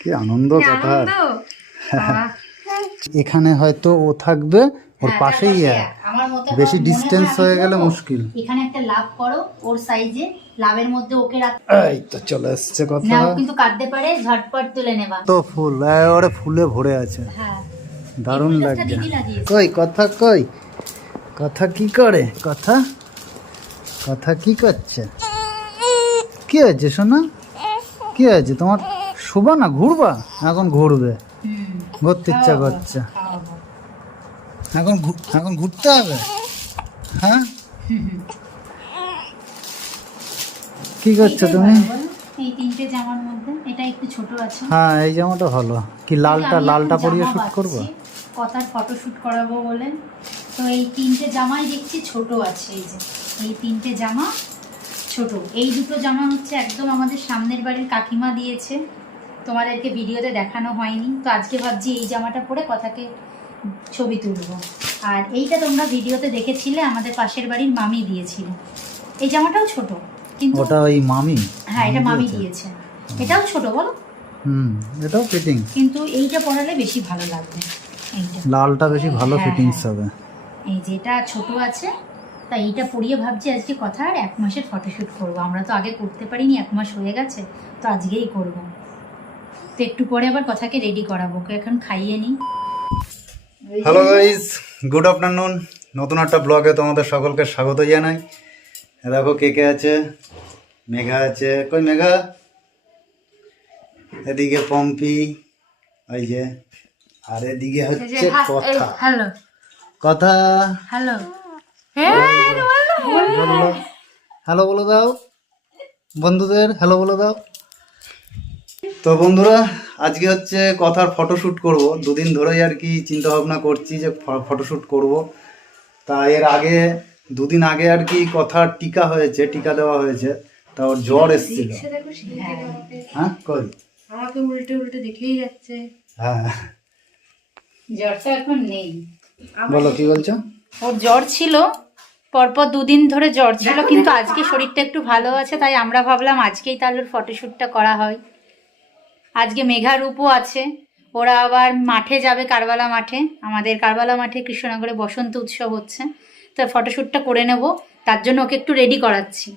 কি আনন্দ কথা এখানে হয়তো ও থাকবে ওর হ্যাঁ, পাশেই বেশি ডিস্টেন্স হয়ে গেলে মুশকিল। এখানে একটা লাভ করো ওর সাইজে লাভের মধ্যে ওকে রাখ এই তো চলে এসছে কথা। কিন্তু কাটতে পারে ঝটপট তুলে নেবা। তো ফুল ওরে ফুলে ভরে আছে। হ্যাঁ। দারুণ লাগছে। কই কথা কই? কথা কি করে? কথা? কথা কি করছে? কি হয়েছে শোনা কি হয়েছে? তোমার শোবা না ঘুরবা? এখন ঘুরবে। হুম ঘুরতে ইচ্ছা করছে। এখন এখন ঘুরতে হবে? হ্যাঁ? কি করছ তুমি? এই তিনটে জামার মধ্যে এটা একটু ছোট আছে। হ্যাঁ এই জামাটা ভালো। কি লালটা লালটা পরিয়ে শুট করব? কথার ফটো শুট করাবো বলে। তো এই তিনটে জামাই দেখছি ছোট আছে এই যে। এই তিনটে জামা ছোট। এই দুটো জামা হচ্ছে একদম আমাদের সামনের বাড়ির কাকিমা দিয়েছে। তোমাদেরকে ভিডিওতে দেখানো হয়নি। তো আজকে ভাবছি এই জামাটা পরে কথাকে ছবি তুলবো। আর এইটা তোমরা ভিডিওতে দেখেছিলে আমাদের পাশের বাড়ির মামি দিয়েছিল। এই জামাটাও ছোট কিন্তু ওটা ওই মামি? হ্যাঁ এটা মামি দিয়েছে। এটাও ছোট বলো? হুম এটাও ফিটিং কিন্তু এইটা পরালে বেশি ভালো লাগবে এইটা। লালটা বেশি ভালো হ্যাঁ, ফিটিংস হ্যাঁ। হবে। এই যেটা ছোট আছে তা এইটা পরিয়ে ভাবছি আজকে কথা আর এক মাসের ফটোশ্যুট করব। আমরা তো আগে করতে পারিনি এক মাস হয়ে গেছে তো আজকেই করব। তো একটু পরে আবার কথাকে রেডি করাবো ওকে এখন খাইয়ে নিই। হ্যালো গাইস গুড আফটারনুন নতুন একটা ব্লগে তোমাদের সকলকে স্বাগত জানাই। দেখো কে কে আছে? মেঘা আছে। কই মেঘা? এদিকে পম্পি ওই যে আর এদিকে হচ্ছে কথা। হ্যালো কথা? হ্যালো হ্যালো বলো দাও। বন্ধুদের হ্যালো বলে দাও। তো বন্ধুরা আজকে হচ্ছে কথার ফটোশ্যুট করব। দুদিন ধরেই আর কি চিন্তা ভাবনা করছি যে ফটোশ্যুট করব। তা এর আগে দুদিন আগে আর কি কথার টিকা হয়েছে টিকা দেওয়া হয়েছে। তা ওর জ্বর এসেছিল। হ্যাঁ। কই? আমাকে উল্টে উল্টে দেখেই যাচ্ছে। হ্যাঁ। জ্বরটা এখন নেই। বলো কি বলছো? ওর জ্বর ছিল। পরপর দুদিন ধরে জ্বর ছিল কিন্তু আজকে শরীরটা একটু ভালো আছে তাই আমরা ভাবলাম আজকেই তাহলে ফটোশ্যুটটা করা হয়। আজকে মেঘা রূপও আছে। ওরা আবার মাঠে যাবে কারবালা মাঠে। আমাদের কারবালা মাঠে কৃষ্ণনগরে বসন্ত উৎসব হচ্ছে। তো ফটোশ্যুটটা করে নেব। তার জন্য ওকে একটু রেডি করাচ্ছি।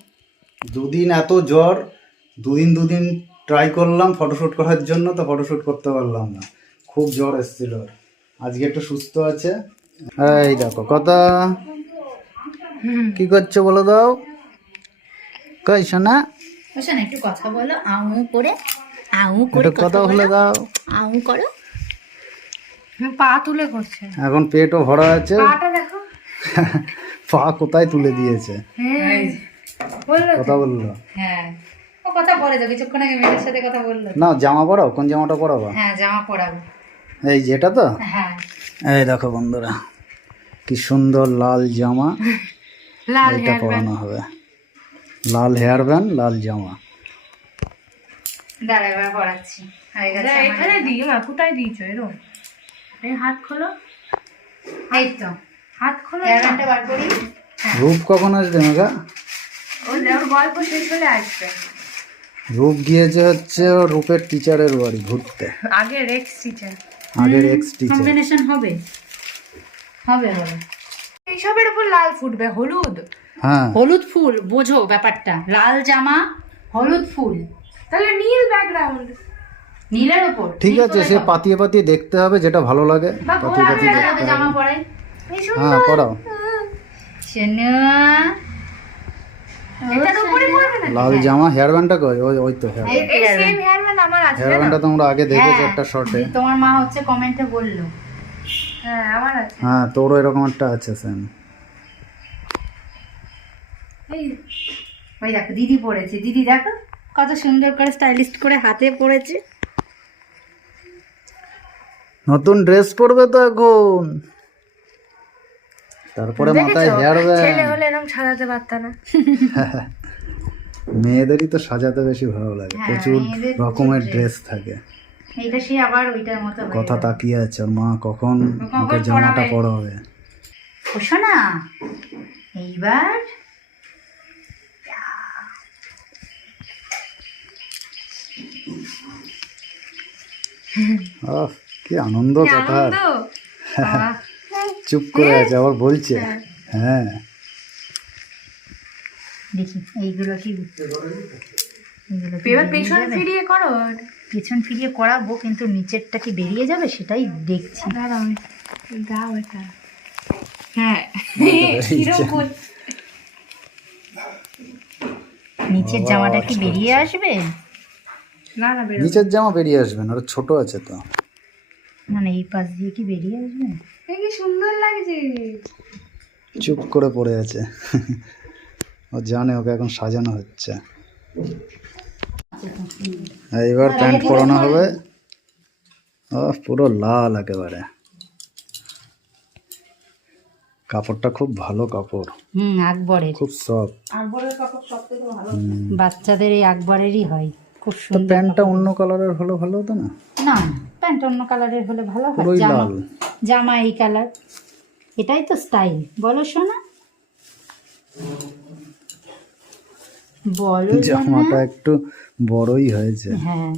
দুদিন এত জ্বর দুদিন দুদিন ট্রাই করলাম ফটোশ্যুট করার জন্য তো ফটোশ্যুট করতে পারলাম না। খুব জ্বর এসেছিল। আজকে একটু সুস্থ আছে। এই দেখো কথা কি করছ বলো দাও? কই শোনা বুঝছ না একটু কথা বলো আউ করে আউ একটু কথা বলে। দাও। আউ করো। পা তুলে করছে। এখন পেটও ভরা আছে। পাটা দেখো। পা কোথায় তুলে দিয়েছে? হ্যাঁ। কথা বলল? হ্যাঁ। ও কথা বলে তো কিছুক্ষণ আগে মেয়ের সাথে কথা বলল। না জামা পরাও? কোন জামাটা পরাবা? হ্যাঁ জামা পরাবো। এই যেটা তো? হ্যাঁ। এই দেখো বন্ধুরা কি সুন্দর লাল জামা। লাল এটা পরানো হবে। লাল হেয়ার ব্যান্ড লাল জামা। দাঁড়া এবার পড়াচ্ছি। হয়ে গেছে আমার। এখানে দিই না কোথায় দিয়েছ? এরকম এই হাত খোলো। এই তো। হাত খোলো হেয়ারব্যান্ডটা বার করি। রূপ কখন আসবে মেঘা ওর ওর গল্প শেষ হলে আসবে। রূপ গিয়েছে হচ্ছে রূপের টিচারের বাড়ি ঘুরতে। আগে রেক্স টিচার আগের এক্স টিচার কম্বিনেশন হবে। হবে হবে। এইসবের উপর লাল ফুটবে হলুদ। হ্যাঁ। হলুদ ফুল বোঝো ব্যাপারটা। লাল জামা হলুদ ফুল। তাহলে নীল ব্যাকগ্রাউন্ড নীলের উপর। ঠিক আছে সে পাতিয়ে পাতিয়ে দেখতে হবে যেটা ভালো লাগে। পাতিয়ে পাতিয়ে দেখতে জামা পরাই হ্যাঁ না? লাল জামা হেয়ার ব্যান্ডটা কই? ওই ওই তো হেয়ার ব্যান্ড আমার আছে হেয়ার ব্যান্ডটা তোমরা আগে দেখেছ হ্যাঁ। একটা শর্টে তোমার মা হচ্ছে কমেন্টে বলল। হ্যাঁ আমার আছে। হ্যাঁ তোরও এরকম একটা আছে সেম এই ওই দেখো দিদি পড়েছে। দিদি দেখো। কত সুন্দর করে স্টাইলিস্ট করে হাতে পড়েছে নতুন ড্রেস পরবে তো এখন। তারপরে মাথায় হেয়ার ছেলে হলে এরকম সাজাতে পারত না। মেয়েদেরই তো সাজাতে বেশি ভালো লাগে। হ্যাঁ, প্রচুর রকমের ড্রেস থাকে। এইটা সে আবার ওইটার মতো কথা তাকিয়ে আছে ওর মা কখন ওকে জামাটা পরাবে? বসো না এইবার কি আনন্দ কথা চুপ করে আছে আবার বলছে। হ্যাঁ। দেখি এইগুলো কি? এবার পেছন ফিরিয়ে করো। পেছন ফিরিয়ে করাবো কিন্তু নিচেরটা কি বেরিয়ে যাবে সেটাই দেখছি। দাঁড়াও দাও এটা। হ্যাঁ। নিচের জামাটা কি বেরিয়ে আসবে? না না বেরো নিচের জামা বেরিয়ে আসবে না ওরা ছোট আছে তো। মানে এই পাশ দিয়ে কি বেরিয়ে আসবে? কি সুন্দর লাগছে। চুপ করে পড়ে আছে। ও জানে ওকে এখন সাজানো হচ্ছে। এইবার প্যান্ট পরানো হবে। ও পুরো লাল একেবারে। কাপড়টা খুব ভালো কাপড়। হুম আকবরের। খুব সফট বাচ্চাদের এই আকবরেরই হয়। খুব তো সুন্দর প্যান্টটা অন্য কালারের হলে ভালো হতো না? না প্যান্ট অন্য কালারের হলে ভালো হয়। জামা লাল। জামা এই কালার। এটাই তো স্টাইল। বলো শোনা বলো জামাটা একটু বড়ই হয়েছে। হ্যাঁ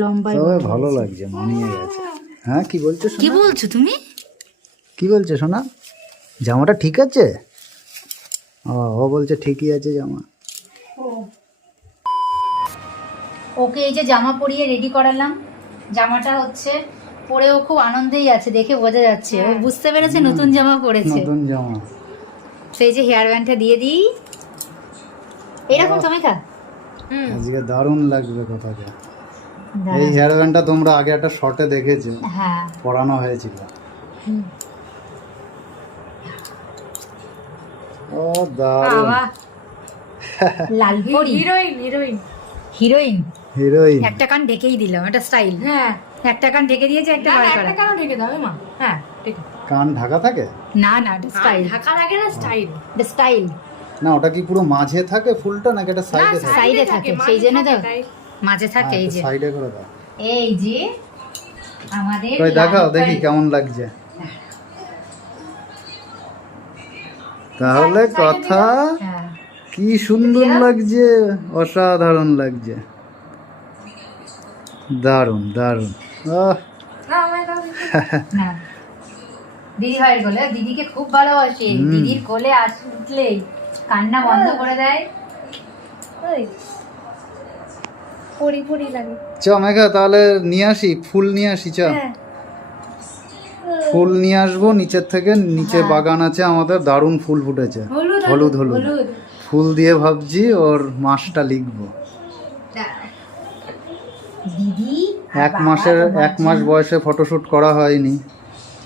লম্বাই তবে ভালো লাগছে মানিয়ে গেছে। হ্যাঁ কি বলছো কি বলছো তুমি? কি বলছো সোনা? জামাটা ঠিক আছে? ও ও বলছে ঠিকই আছে জামা। ওকে এই যে জামা পরিয়ে রেডি করালাম। জামাটা হচ্ছে পরেও খুব আনন্দেই আছে দেখে বোঝা যাচ্ছে। ও বুঝতে পেরেছে নতুন জামা পরেছে। নতুন জামা। সেই যে হেয়ার ব্যান্ডটা দিয়ে দিই। এরকম তুমি খা আজকে দারুণ লাগবে কথাটা। এই হেয়ার ব্যান্ডটা তোমরা আগে একটা শর্টে দেখেছ? হ্যাঁ। পরানো হয়েছিল। ও দারুণ। বাবা। লাল হিরোইন হিরোইন। হিরোইন? হিরোইন একটা কান ঢেকেই দিলাম এটা স্টাইল হ্যাঁ একটা কান ঢেকে দিয়েছে একটা বার করা একটা কেন ঢেকে দাও মা হ্যাঁ ঠিক কান ঢাকা থাকে? না না এটা স্টাইল ঢাকা লাগে না স্টাইল এটা স্টাইল না ওটা কি পুরো মাঝে থাকে ফুলটা নাকি এটা সাইডে থাকে? সাইডে থাকে সেই জন্য তো। মাঝে থাকে এই যে। সাইডে করে দাও। এই যে আমাদের কই দেখাও দেখি কেমন লাগছে। তাহলে কথা হ্যাঁ। কি সুন্দর লাগছে অসাধারণ লাগছে। দারুণ দারুণ। দিদি ভাইয়ের কোলে দিদিকে খুব ভালোবাসে। দিদির কোলে আস উঠলেই কান্না বন্ধ করে দেয়। পরি পরি লাগে। চ মেঘা তাহলে নিয়ে আসি ফুল নিয়ে আসি চ। হ্যাঁ। ফুল নিয়ে আসব নিচের থেকে নিচে বাগান আছে আমাদের দারুণ ফুল ফুটেছে। হলুদ হলুদ হলুদ। হলুদ। ফুল দিয়ে ভাবছি ওর মাসটা লিখব। দিদি এক মাসের এক মাস বয়সে ফটোশ্যুট করা হয়নি।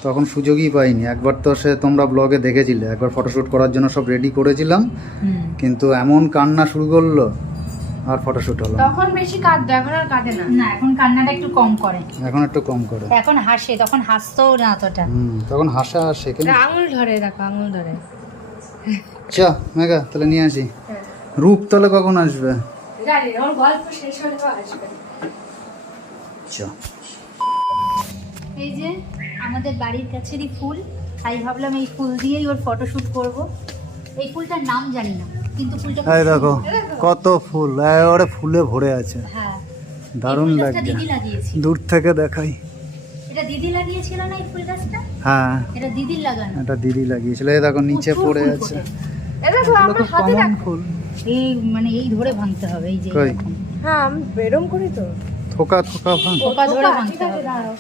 তখন সুযোগই পাইনি। একবার তো সে তোমরা ব্লগে দেখেছিলে। একবার ফটোশ্যুট করার জন্য সব রেডি করেছিলাম। কিন্তু এমন কান্না শুরু করল আর ফটোশ্যুট হলো তখন বেশি কাঁদতো এখন আর কাঁদে না। না এখন কান্নাটা একটু কম করে। এখন একটু কম করে। এখন হাসে তখন হাসতেও না অতটা। হুম তখন হাসা আসে কিন্তু আঙুল ধরে দেখো আঙুল ধরে। চ মেঘা তাহলে নিয়ে আসি। রূপ তাহলে কখন আসবে? জানি ওর গল্প শেষ হলে তো আসবে। চ এই যে আমাদের বাড়ির কাছেরই ফুল তাই ভাবলাম এই ফুল দিয়েই ওর ফটোশুট করব। এই ফুলটার নাম জানি না কিন্তু ফুলটা এই দেখো কত ফুল এবারে ফুলে ভরে আছে। হ্যাঁ। দারুণ লাগছে। দিদি দূর থেকে দেখাই। এটা দিদি লাগিয়েছিল না এই ফুল গাছটা? হ্যাঁ। এটা দিদির লাগানো। এটা দিদি লাগিয়েছিল। এই দেখো নিচে পড়ে আছে। ফোটে। এ দেখো আমার হাতে এই মানে এই ধরে ভাঙতে হবে এই যে হ্যাঁ আমি বেরম করি তো। থোকা থোকা ভাঙ। পোকা ধরে ঠিক ভাঙতে আছে হবে। দাঁড়াও।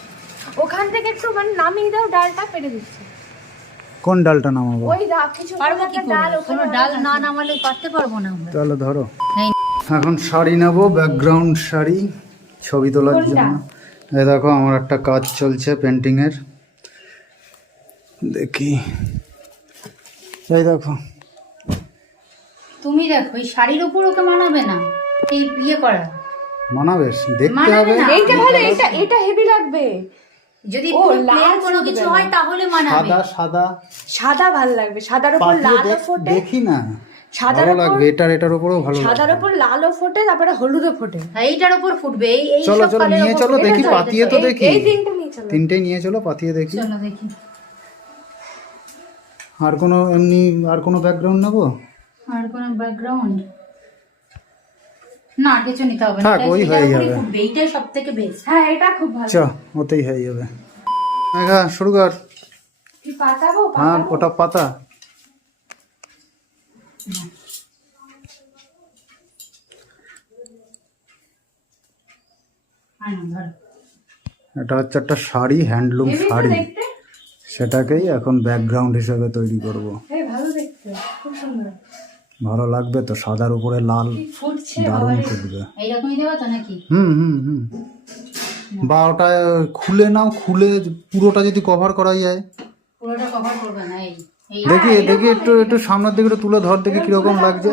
ওখান থেকে একটু মানে নামিয়ে দাও ডালটা পেরে দিচ্ছি কোন ডালটা নামাবো? ওই দা কিছু পারব কি ডাল? ওখানে ডাল না নামালে পারতে পারব না আমরা। তাহলে ধরো। এখন শাড়ি নেব ব্যাকগ্রাউন্ড শাড়ি ছবি তোলার জন্য। এই দেখো আমার একটা কাজ চলছে পেন্টিং এর দেখি। এই দেখো। তুমি দেখো এই শাড়ির উপর ওকে মানাবে না। এই বিয়ে করা। মানাবে দেখতে হবে। এইটা ভালো এটা এটা হেভি লাগবে। যদি লাল কোনো কিছু হয় তাহলে মানাবে। সাদা। সাদা সাদা ভালো লাগবে সাদার উপর লালও ফোটে। দেখি না। সাদার উপর এটার এটার উপরেও ভালো সাদার উপর লালও ফোটে তারপরে হলুদও ফোটে। হ্যাঁ, এইটার উপর ফুটবে এই এই চলো চলো নিয়ে চলো দেখি পাতিয়ে তো দেখি। এই তিনটে নিয়ে চলো। তিনটে নিয়ে চলো পাতিয়ে দেখি। চলো দেখি। আর কোনো এমনি আর কোনো ব্যাকগ্রাউন্ড নেব? আর কোনো ব্যাকগ্রাউন্ড না কিছু নিতে হবে না। ওই হয়ে যাবে। এইটাই সব থেকে বেস্ট হ্যাঁ এটা খুব ভালো। চ ওতেই হয়ে যাবে। মেঘা শুরু কর। কি পাতাবো হ্যাঁ ওটা পাতা। এটা হচ্ছে একটা শাড়ি হ্যান্ডলুম শাড়ি। সেটাকেই এখন ব্যাকগ্রাউন্ড হিসেবে তৈরি করব। ভালো লাগবে তো সাদার উপরে লাল। কি দারুণ। ফুটবে এইরকমই দেবো তো নাকি? হুম হুম হুম। বা ওটা খুলে নাও খুলে পুরোটা যদি কভার করা যায়। পুরোটা কভার করবে না এই দেখি দেখি একটু একটু সামনের দিকে তুলে ধর দেখি কীরকম লাগছে।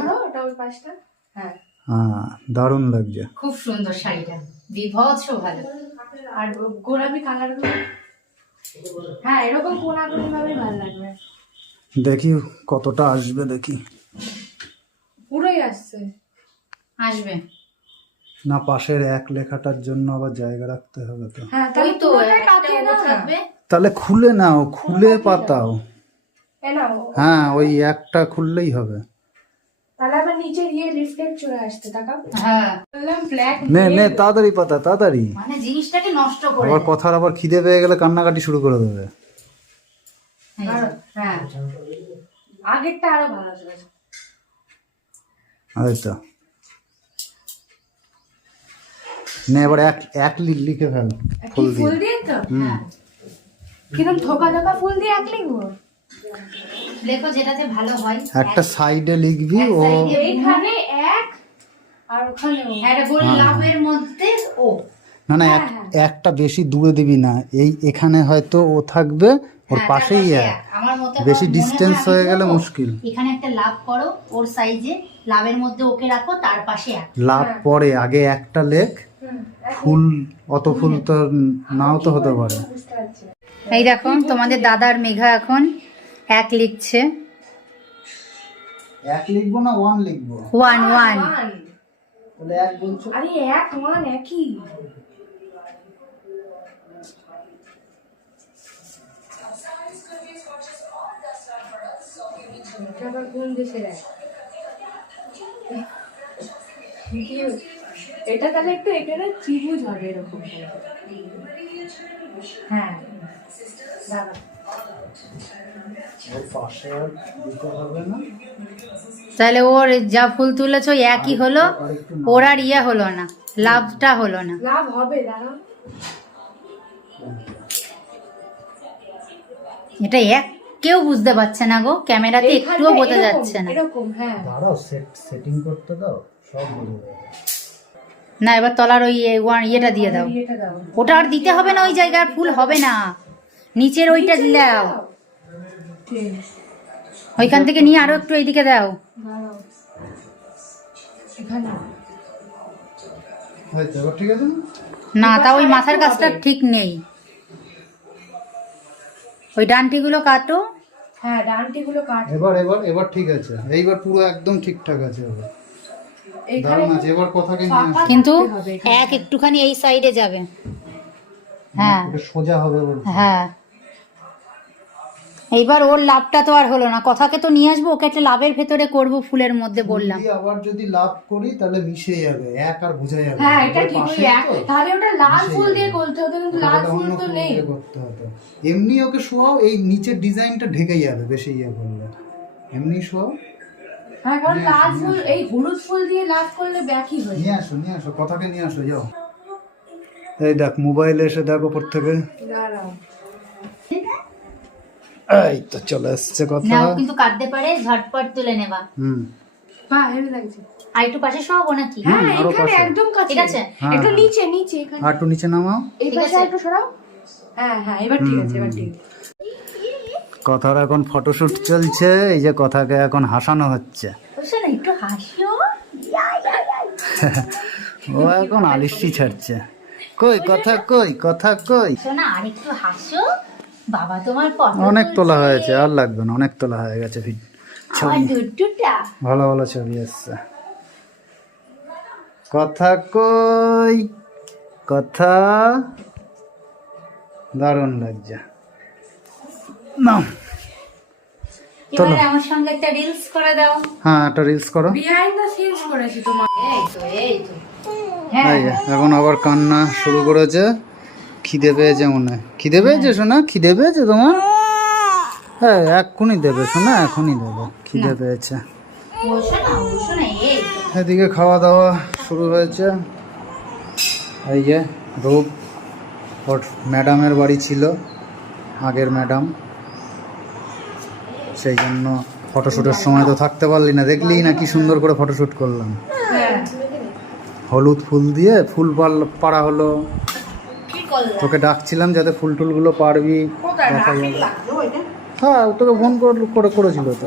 হ্যাঁ। হ্যাঁ দারুণ লাগছে। খুব সুন্দর শাড়িটা বিভৎস ভালো। আর গোলাপি কালার হ্যাঁ এরকম কোনা কোনি ভাবে ভালো লাগবে। দেখি কতটা আসবে দেখি। পুরোই আসছে। আসবে। না পাশের এক লেখাটার জন্য আবার জায়গা রাখতে হবে তো। হ্যাঁ তাহলে তো তো একটা ও থাকবে। তাহলে খুলে নাও খুলে পাতাও। হ্যাঁ ওই একটা খুললেই হবে। তাহলে আবার নিচে গিয়ে লিফলেট চলে আসতে তাকাও। হ্যাঁ। বললাম ব্ল্যাক নে নে তাড়াতাড়ি পাতা তাড়াতাড়ি। মানে জিনিসটাকে নষ্ট করে আবার কথার আবার খিদে পেয়ে গেলে কান্নাকাটি শুরু করে দেবে। হ্যাঁ। আগেরটা আরও ভালো ছিল। এই তো নে এবার এক এক লিখে ফেল ফুল দিয়ে। ফুল দিয়ে তো? হুম। কিরম থোকা থোকা ফুল দিয়ে এক লিখব? দেখো যেটাতে ভালো হয় একটা সাইডে লিখবি ও। এইখানে এক আর ওখানে ও। একটা গোল লাভের মধ্যে ও। না না এক- একটা বেশি দূরে দিবি না। এই এখানে হয়তো ও থাকবে ওর হ্যাঁ, পাশেই এক। এক। আমার মতে বেশি মনে হয় হয়ে গেলে মুশকিল। এখানে একটা লাভ করো ওর সাইজে লাভের মধ্যে ওকে রাখো তার পাশে এক। লাভ হ্যাঁ। পরে আগে একটা লেখ ফুল অত ফুল তো নাও তো হতে পারে। এই দেখো তোমাদের দাদার মেঘা এখন এক লিখছে। এক লিখব না ওয়ান লিখব? One one. তাহলে এক বলছো? আরে এক ওয়ান একই। কোন দেশের এক? কি- এটা তাহলে একটু এখানে ত্রিভুজ হবে এরকম হ্যাঁ। তাহলে ওর যা ফুল তুলেছ ওই একই হলো ওর আর ইয়ে হলো না লাভটা হলো না। লাভ হবে এটা এক কেউ বুঝতে পারছে না গো ক্যামেরাতে একটুও বোঝা যাচ্ছে না। এরকম হ্যাঁ। দাঁড়াও সেট সেটিং করতে দাও সব বোঝা যাবে। না এবার তলার ওই ওয়ান ইয়েটা দিয়ে দাও। ওটা আর দিতে হবে না ওই জায়গার ফুল হবে না। নিচের ওইটা দিলে দাও। ওইখান থেকে নিয়ে আরও একটু এইদিকে দাও। দাঁড়াও এখানে হয়েছে এবার ঠিক আছে না? তা ওই মাথার কাজটা ঠিক নেই। ওই ডান্টিগুলো কাটো। হ্যাঁ ডানটি গুলো কাট। এবার এবার এবার ঠিক আছে। এইবার পুরো একদম ঠিকঠাক আছে এবার। কিন্তু। এক একটুখানি এই সাইডে যাবে। হ্যাঁ। সোজা হবে হ্যাঁ। এইবার ওর লাভটা তো আর হলো না। কথাকে তো নিয়ে আসব ওকে একটা লাভের ভেতরে করব ফুলের মধ্যে বললাম। যদি আবার যদি লাভ করি তাহলে মিশে যাবে। এক আর বোঝা যাবে হ্যাঁ এটা ঠিক এক তাহলে ওটা লাল ফুল দিয়ে করতে হতো কিন্তু লাল ফুল তো নেই। করতে হতো এমনি ওকে শোয়াও এই নিচের ডিজাইনটা ঢেকে যাবে বেশি ইয়ে করলে। এমনি শোয়াও। হ্যাঁ কারণ লাল ফুল এই হলুদ ফুল দিয়ে লাভ করলে ব্যাকই হয়ে নিয়ে আসো নিয়ে আসো কথাকে নিয়ে আসো যাও। এই দেখ মোবাইল এসে দেখ ওপর থেকে এই তো চলে এসছে কথা। কিন্তু কাটতে পারে ঝটপট তুলে নেবা। হুম। হেভি লাগছে। আর একটু পাশে নাকি? হ্যাঁ এখানে একদম কাছে। ঠিক আছে? হ্যাঁ, একটু হ্যাঁ। নিচে নিচে এখানে। আর একটু নিচে নামাও। এই পাশে? একটু সরাও। হ্যাঁ হ্যাঁ এবার ঠিক আছে এবার ঠিক আছে। কথার এখন ফটোশুট চলছে এই যে কথাকে এখন হাসানো হচ্ছে। ও এখন আলিশি ছাড়ছে। কই কথা কই কথা কই? বাবা তোমার অনেক তোলা হয়েছে। আর লাগবে না অনেক তোলা হয়ে গেছে ছবি। ভালো ভালো ছবি এসছে। কথা কই কথা দারুণ লাগছে। নাও। এবারে আমার সঙ্গে একটা রিলস করে দাও। হ্যাঁ একটা রিলস করো। বিহাইন্ড দ্য সিনস করেছি তোমার এই তো এই তো। হ্যাঁ। এখন আবার কান্না শুরু করেছে। খিদে পেয়েছে মনে হয়। খিদে পেয়েছে শোনা খিদে পেয়েছে তোমার? হ্যাঁ এক্ষুনি দেবে শোনা এখনই দেবে। খিদে পেয়েছে। না না এদিকে খাওয়া দাওয়া শুরু হয়েছে। এই যে রূপ ওর ম্যাডামের বাড়ি ছিল আগের ম্যাডাম সেই জন্য ফটোশ্যুটের সময় তো থাকতে পারলি না। দেখলি না কি সুন্দর করে ফটোশ্যুট করলাম? হ্যাঁ। হলুদ ফুল দিয়ে ফুল পাড়া হলো। তোকে ডাকছিলাম যাতে ফুল টুলগুলো পারবি। হ্যাঁ তোকে ফোন করে করে করেছিল তো।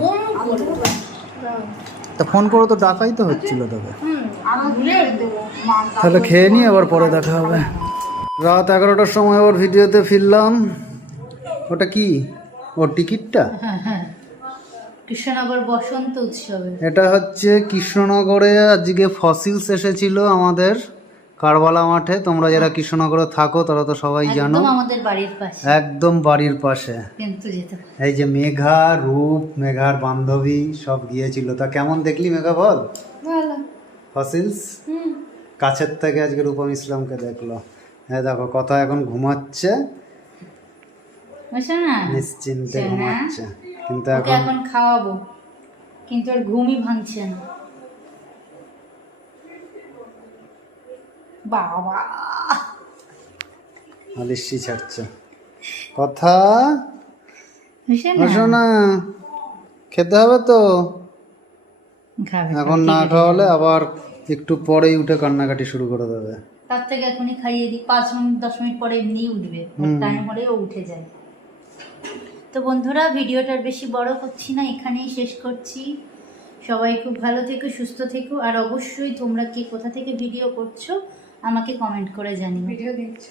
তা ফোন করে তো ডাকাই তো হচ্ছিল তোকে। তাহলে খেয়ে নিয়ে আবার পরে দেখা হবে। রাত এগারোটার সময় ওর ভিডিওতে ফিরলাম। ওটা কি? ওর টিকিটটা? হ্যাঁ হ্যাঁ। কৃষ্ণনগর বসন্ত উৎসবে। এটা হচ্ছে কৃষ্ণনগরে আজকে ফসিলস এসেছিল আমাদের কারবালা মাঠে। তোমরা যারা কৃষ্ণনগরে থাকো তারা তো সবাই জানো। একদম আমাদের বাড়ির পাশে। একদম বাড়ির পাশে। কিন্তু যেতে এই যে মেঘা রূপ মেঘার বান্ধবী সব গিয়েছিল। তা কেমন দেখলি মেঘা বল? ভালো। ফসিলস কাছের থেকে আজকে রূপম ইসলামকে দেখল। হ্যাঁ দেখো কথা এখন ঘুমাচ্ছে। নিশ্চিন্তে ঘুমাচ্ছে। কিন্তু ওকে এখন এখন খাওয়াবো। কিন্তু ওর ঘুমই ভাঙছে না। বাবা। আলিশি ছাড়ছে। কথা? বুঝছ আসো না? খেতে হবে তো? এখন না খাওয়ালে আবার একটু পরেই উঠে কান্নাকাটি শুরু করে দেবে। তার থেকে এখনই খাইয়ে দিই। পাঁচ মিনিট দশ মিনিট পরে এমনিই উঠবে। টাইম ও উঠে যায়। তো বন্ধুরা, ভিডিওটার বেশি বড় করছি না, এখানেই শেষ করছি। সবাই খুব ভালো থেকো, সুস্থ থেকো, আর অবশ্যই তোমরা কে কোথা থেকে ভিডিও করছ, আমাকে কমেন্ট করে জানিও। ভিডিও দেখছ।